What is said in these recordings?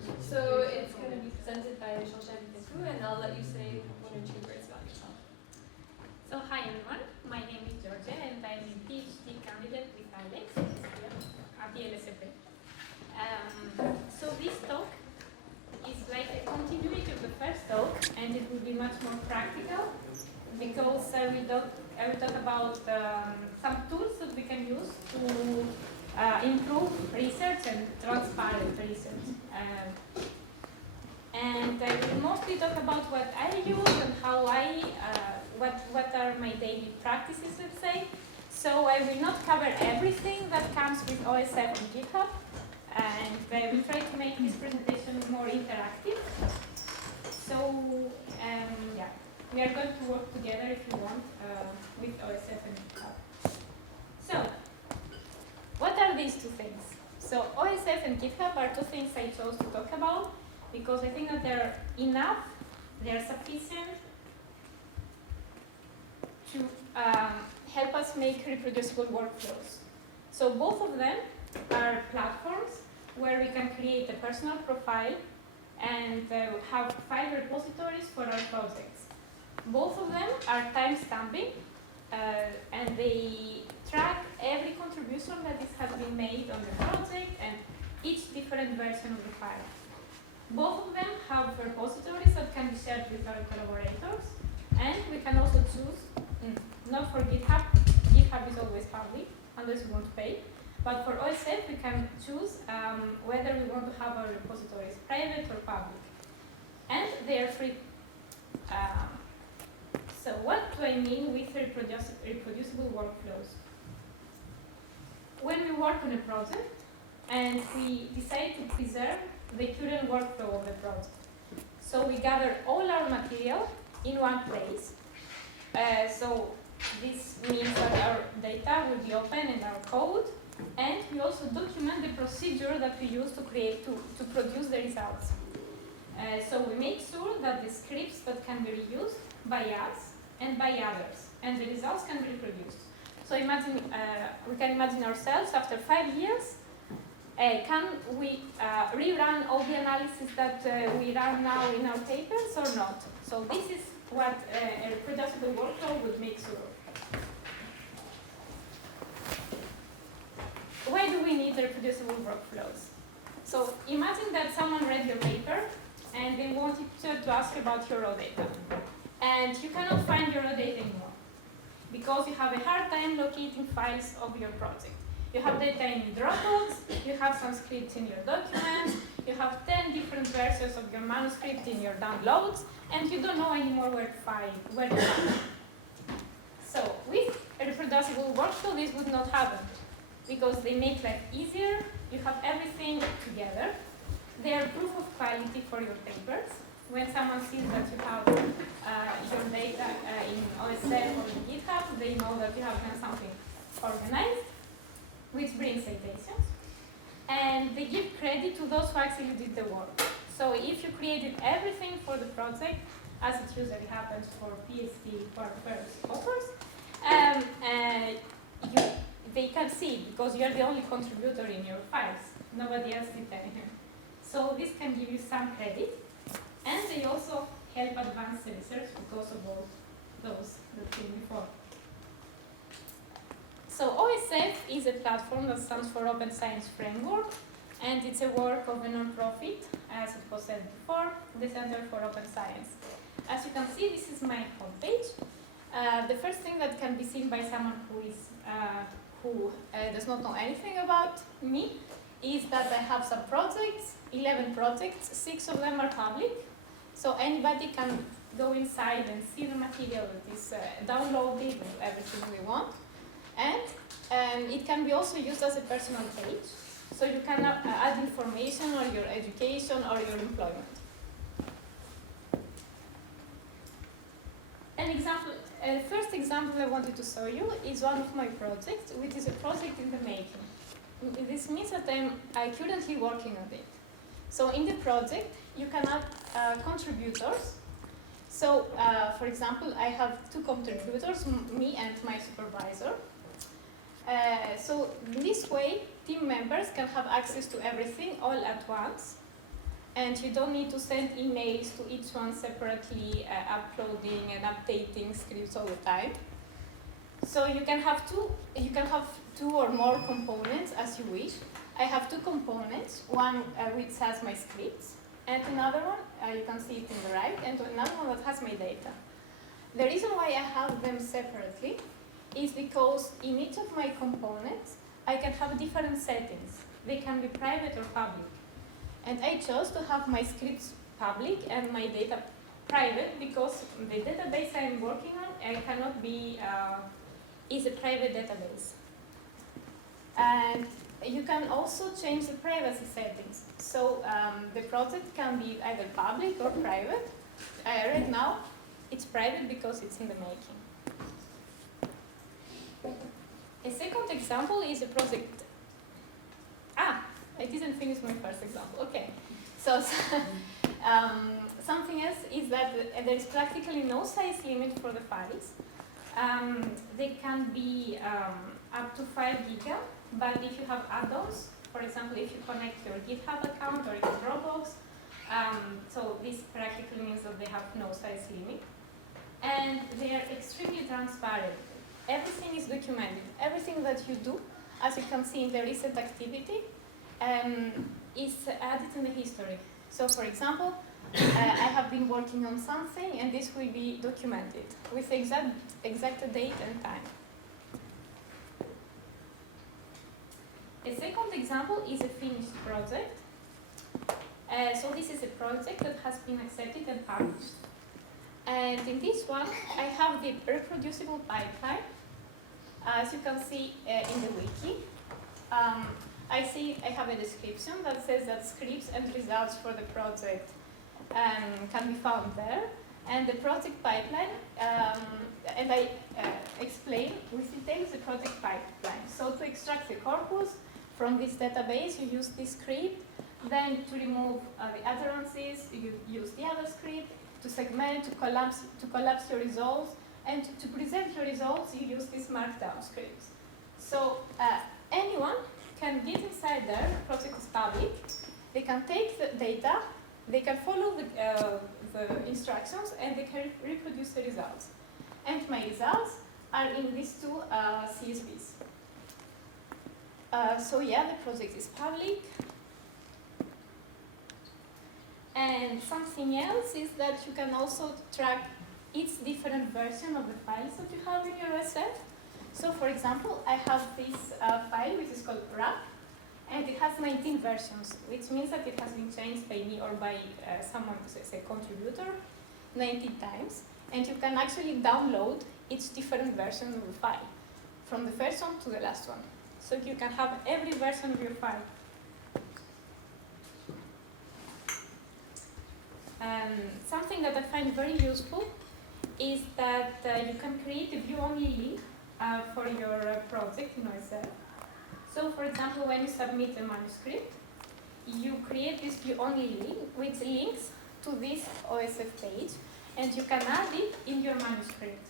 So it's going to be presented by Loukatou, and I'll let you say one or two words about yourself. So hi everyone, my name is Georgia and I'm a PhD candidate with Alex here at the LSFA. So this talk is like a continuity of the first talk, and it will be much more practical because I will talk about some tools that we can use to improve research and transparent research. And I will mostly talk about what I use and how what are my daily practices, let's say. So I will not cover everything that comes with OSF and Github, and I will try to make this presentation more interactive. So yeah, we are going to work together if you want with OSF and Github. So what are these two things? So OSF and Github are two things I chose to talk about because I think that they're enough, they're sufficient to help us make reproducible workflows. So both of them are platforms where we can create a personal profile and have file repositories for our projects. Both of them are time-stamping and they track every contribution that has been made on the project and each different version of the file. Both of them have repositories that can be shared with our collaborators, and we can also choose, not for GitHub, GitHub is always public, unless you want to pay, but for OSF we can choose whether we want to have our repositories private or public, and they are free. So what do I mean with reproducible workflows? When we work on a project and we decide to preserve the current workflow of the project. So we gather all our material in one place. So this means that our data will be open in our code, and we also document the procedure that we use to produce the results. So we make sure that the scripts that can be reused by us and by others, and the results can be reproduced. So imagine, we can imagine ourselves after 5 years. Can we rerun all the analysis that we run now in our papers or not? So this is what a reproducible workflow would make sure. Why do we need reproducible workflows? So imagine that someone read your paper and they wanted to ask about your raw data. And you cannot find your raw data anymore because you have a hard time locating files of your project. You have data in Dropbox, you have some scripts in your documents, you have 10 different versions of your manuscript in your downloads, and you don't know anymore where to find it. So with a reproducible workflow, this would not happen because they make life easier, you have everything together, they are proof of quality for your papers. When someone sees that you have your data in OSF or in GitHub, they know that you have done something organized, which brings citations, and they give credit to those who actually did the work. So if you created everything for the project, as it usually happens for PhD or first authors, they can see because you're the only contributor in your files. Nobody else did anything. So this can give you some credit, and they also help advance the research because of all those that came before. So OSF is a platform that stands for Open Science Framework, and it's a work of a non-profit, as it was said before, the Center for Open Science. As you can see, this is my homepage. The first thing that can be seen by someone who does not know anything about me is that I have some projects, 11 projects, 6 of them are public, so anybody can go inside and see the material that is downloaded, everything we want. And it can be also used as a personal page, so you can add information or your education or your employment. An example, first example I wanted to show you is one of my projects, which is a project in the making. This means that I'm currently working on it. So in the project, you can add contributors. So, for example, I have 2 contributors, me and my supervisor. So this way, team members can have access to everything all at once. and you don't need to send emails to each one separately, uploading and updating scripts all the time. So you can have two or more components as you wish. I have two components, one which has my scripts, and another one, you can see it in the right, and another one that has my data. The reason why I have them separately is because in each of my components, I can have different settings. They can be private or public. And I chose to have my scripts public and my data private because the database I'm working on cannot be, is a private database. And you can also change the privacy settings. So the project can be either public or private. Right now, it's private because it's in the making. A second example is a project. I didn't finish my first example. Okay. So something else is that there is practically no size limit for the files. They can be up to 5 giga, but if you have add-ons, for example, if you connect your GitHub account or your Dropbox, so this practically means that they have no size limit. And they are extremely transparent. Everything is documented. Everything that you do, as you can see in the recent activity, is added in the history. So for example, I have been working on something and this will be documented with the exact date and time. A second example is a finished project. So this is a project that has been accepted and published. And in this one, I have the reproducible pipeline. As you can see in the wiki, I have a description that says that scripts and results for the project can be found there. And the project pipeline, and I explain with details the project pipeline. So to extract the corpus from this database, you use this script. Then to remove the utterances, you use the other script. To segment, to collapse your results, and to present your results, you use these markdown scripts. So anyone can get inside there. The project is public. They can take the data, they can follow the instructions, and they can reproduce the results. And my results are in these two CSVs. So yeah, the project is public. And something else is that you can also track each different version of the files that you have in your OSF. So for example, I have this file which is called wrap, and it has 19 versions, which means that it has been changed by me or by someone, say contributor, 19 times. And you can actually download each different version of the file, from the first one to the last one. So you can have every version of your file. Something that I find very useful is that you can create a view-only link for your project in OSF. So, for example, when you submit a manuscript, you create this view-only link, which links to this OSF page, and you can add it in your manuscript.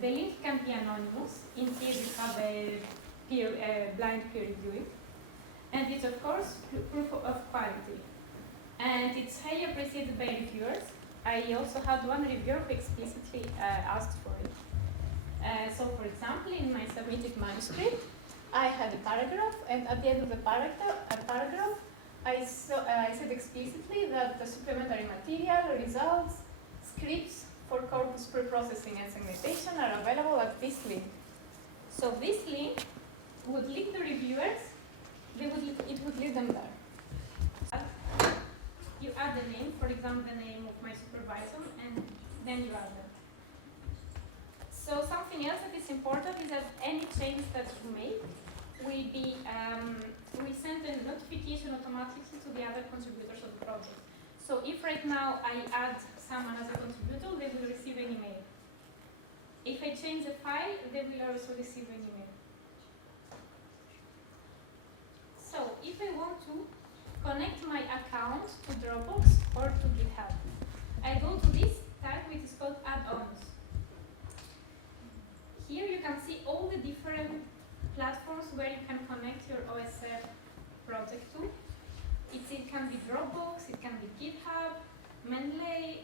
The link can be anonymous. In here, you have a blind peer reviewing, and it's, of course, proof of quality. And it's highly appreciated by reviewers. I also had one reviewer who explicitly asked for it. So for example, in my submitted manuscript, I had a paragraph, and at the end of the paragraph, I said explicitly that the supplementary material, results, scripts for corpus preprocessing and segmentation are available at this link. So this link would link the reviewers, it would lead them there. You add the name, for example, the name of my supervisor, and then you add them. So something else that is important is that any change that you make will be, we send a notification automatically to the other contributors of the project. So if right now I add someone as a contributor, they will receive an email. If I change the file, they will also receive an email. So if I want to connect my account to Dropbox or to GitHub, I go to this tab which is called add-ons. Here you can see all the different platforms where you can connect your OSF project to. It can be Dropbox, it can be GitHub, Mendeley,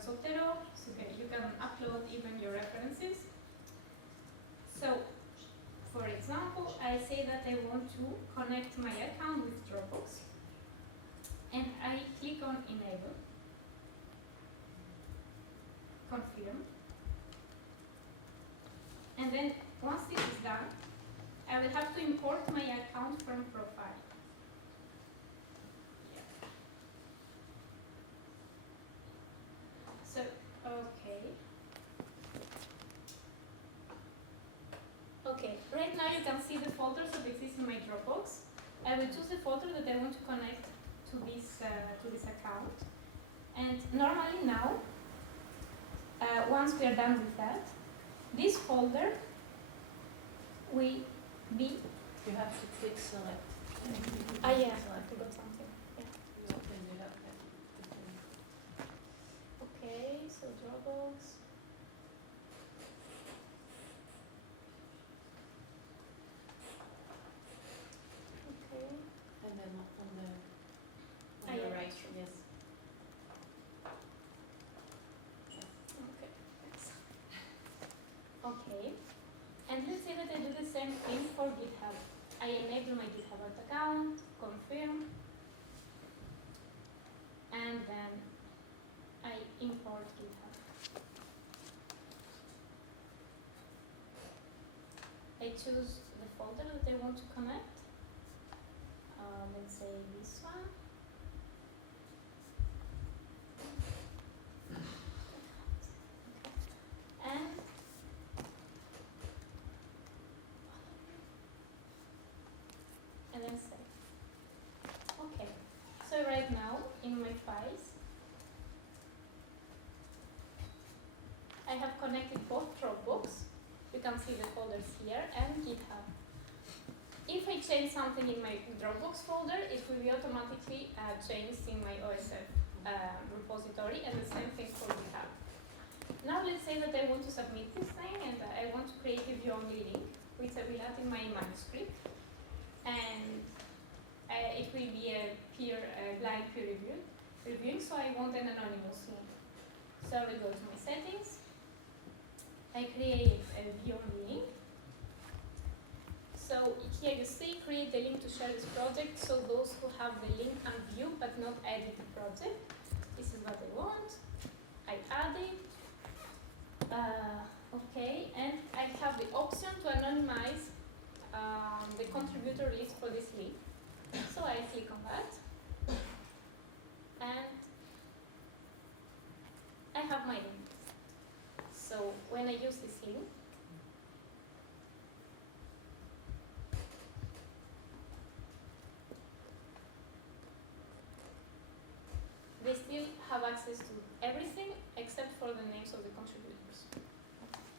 Zotero, so you can upload even your references. So, for example, I say that I want to connect my account with Dropbox, and I click on Enable, Confirm, and then once this is done, I will have to import my account from Profile. So, okay, right now you can see the folders that exist in my Dropbox. I will choose the folder that I want to connect to this account. And normally now, once we are done with that, this folder will be... You have to click select. Yeah, I forgot something. Yeah. You open it up. Okay, so Dropbox. Okay. And then on the Yeah. right, yes. Okay. Thanks. Okay. And let's say that I do the same thing for GitHub. I enable my GitHub account, confirm, and then I import GitHub. I choose the folder that I want to connect. Let's say this one. And then save. Okay, so right now in my files, I have connected both Dropbox, you can see the folders here, and GitHub. If I change something in my Dropbox folder, it will be automatically changed in my OSF repository, and the same thing for GitHub. Now let's say that I want to submit this thing, and I want to create a view-only link, which I will add in my manuscript. And it will be a blind peer reviewing, so I want an anonymous link. So I will go to my settings, I create a view-only link. So here you see, create a link to share this project, so those who have the link can view but not edit the project. This is what I want. I add it. Okay, and I have the option to anonymize the contributor list for this link. So I click on that, and I have my link. So when I use this link, they still have access to everything except for the names of the contributors.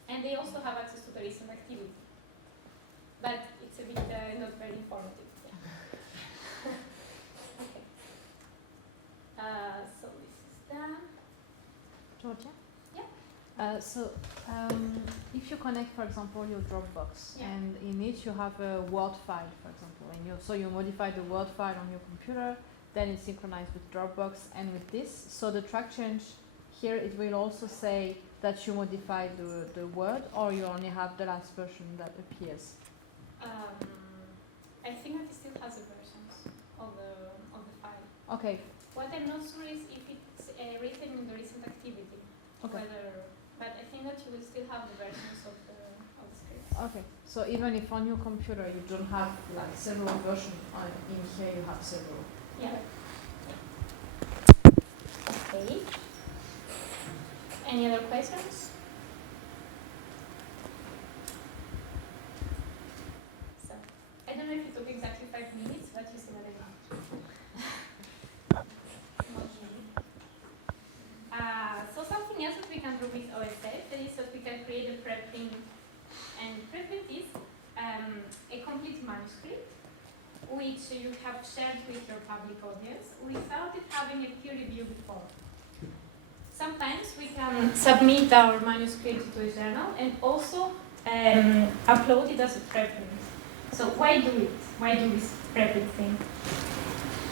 And they also have access to the recent activity. But it's a bit not very informative. Yeah. Okay. So this is done. Georgia? Yeah. If you connect, for example, your Dropbox, Yeah. and in it you have a Word file, for example, and so you modify the Word file on your computer, then it's synchronized with Dropbox and with this. So the track change here, it will also say that you modified the Word, or you only have the last version that appears. I think that it still has the versions of the file. Okay. What I'm not sure is if it's written in the recent activity. Okay. But I think that you will still have the versions of the scripts. Okay. So even if on your computer you don't have like several versions, in here you have several. Yeah. Okay. Any other questions? So, I don't know if it took exactly 5 minutes, but you see what I mean. So something else that we can do with OSF is that we can create a preprint. And preprint is a complete manuscript which you have shared with your public audience without it having a peer review before. Sometimes we can submit our manuscript to a journal and also upload it as a preprint. So why do it? Why do this preprint thing?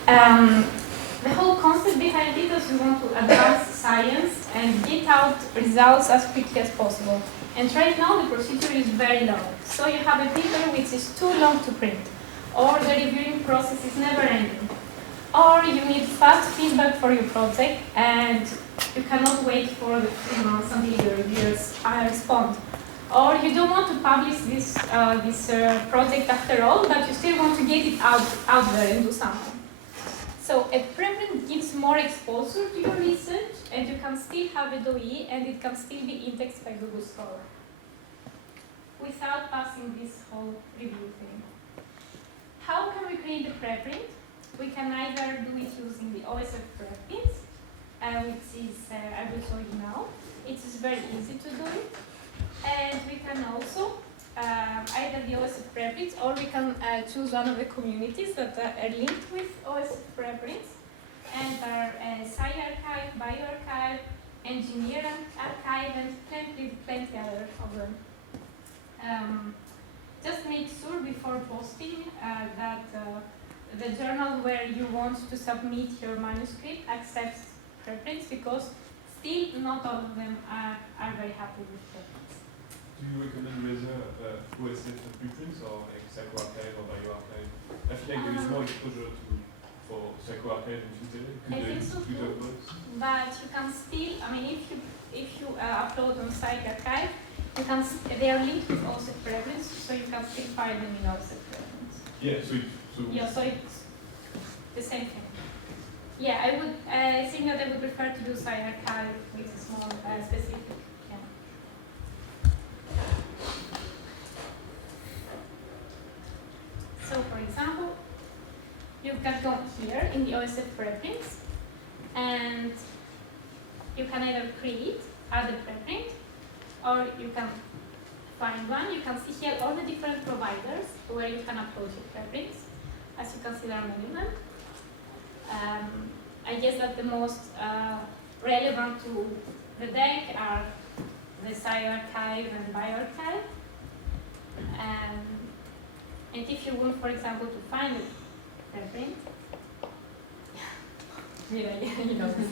The whole concept behind it is we want to advance science and get out results as quickly as possible. And right now the procedure is very long. So you have a paper which is too long to print, or the reviewing process is never ending, or you need fast feedback for your project and you cannot wait for the 3 months until your reviewers respond. Or you don't want to publish this project after all, but you still want to get it out there and do something. So a preprint gives more exposure to your research, and you can still have a DOE, and it can still be indexed by Google Scholar without passing this whole review thing. How can we create the preprint? We can either do it using the OSF preprints, which is, I will show you now. It is very easy to do it. And we can also either the OSF preprints, or we can choose one of the communities that are linked with OSF preprints and are SciArchive, BioArchive, Engineer Archive, and plenty other of them. Just make sure before posting that the journal where you want to submit your manuscript accepts preprints, because still not all of them are very happy with preprints. Do you recommend rather OSF preprints or like PsychoArchive or BioArchive? I feel like there is more exposure for PsychoArchive and Github. I think so too. But you can still, I mean, if you upload on PsychArchive, you can they are linked with OSF preprints, so you can still find them in OSF preprints. Yeah, so it's the same thing. Yeah, I think that I would prefer to do PsychArchive with a small specific. So, for example, you can go here in the OSF preprints, and you can either create other preprint, or you can find one. You can see here all the different providers where you can upload your preprints. As you can see, there are many of them. I guess that the most relevant to the DEC are the PsyArchive and BioArchive. And if you want, for example, to find a preprint, you know this.